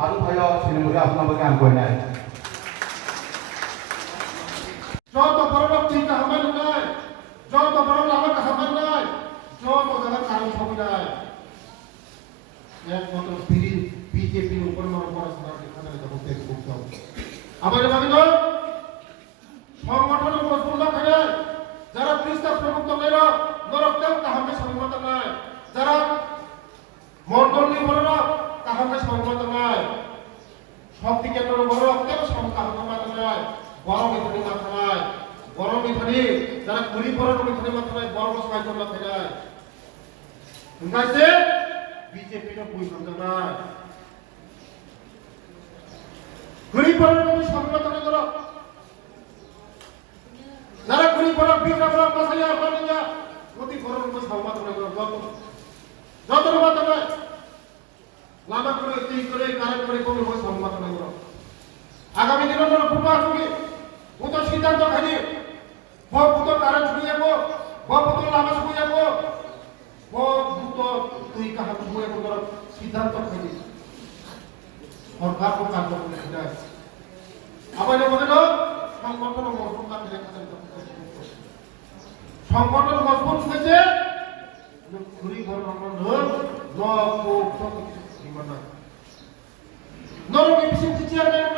아주 하여 지는 우리 아프나밖에 안 보이나요? 저도 버럭 튀니까 한 마리 날, 저도 버럭 나갈까 한 마리 날, 저도 내가 가는 소리 날. 내 것도 BJP는 얼마나 벌어서 나한테 하나를 더 못되고 못하고. 아버지 ভাবিনো সংগঠনের মজবুত থাকে যারা খ্রিস্টান প্রভুত্ব নেই নরকতেও তাহাকে সংগত নাই যারা মন্ডলী বড় তাহাকে সংগত নাই শক্তি কেন্দ্র বড় রক্তেও সংগত নাই বড় মিথনি মাথা নাই বড় মিথনি যারা কুড়ি বড় মিথনি মাথা নাই বড় সবাই জন্য থাকে উনকাইছে বিজেপির কুই সংগত নাই কুড়ি বড় সংগত নাই যারা কুড়ি বড় বিগ্রহ বসাইয়া বানিয়া অতি বড় সংগত নাই যত মাত্র নাই লামা করে তিন করে কারেন্ট করে কোনো সংগত নাই আগামী দিনের পূর্ব আসবে উত সিদ্ধান্ত খালি ভূত কারেন্ট শুয়ে ভূত লামা শুয়ে ভূত তুই কাহা শুয়ে সিদ্ধান্ত খালি সরকার को কাজ করতে দেয় আবার বলেন সংগঠন মজবুত না হলে সংগঠন মজবুত হয়েছে ঘুরি ঘর নরকে বিশিষ্ট চেয়ারম্যান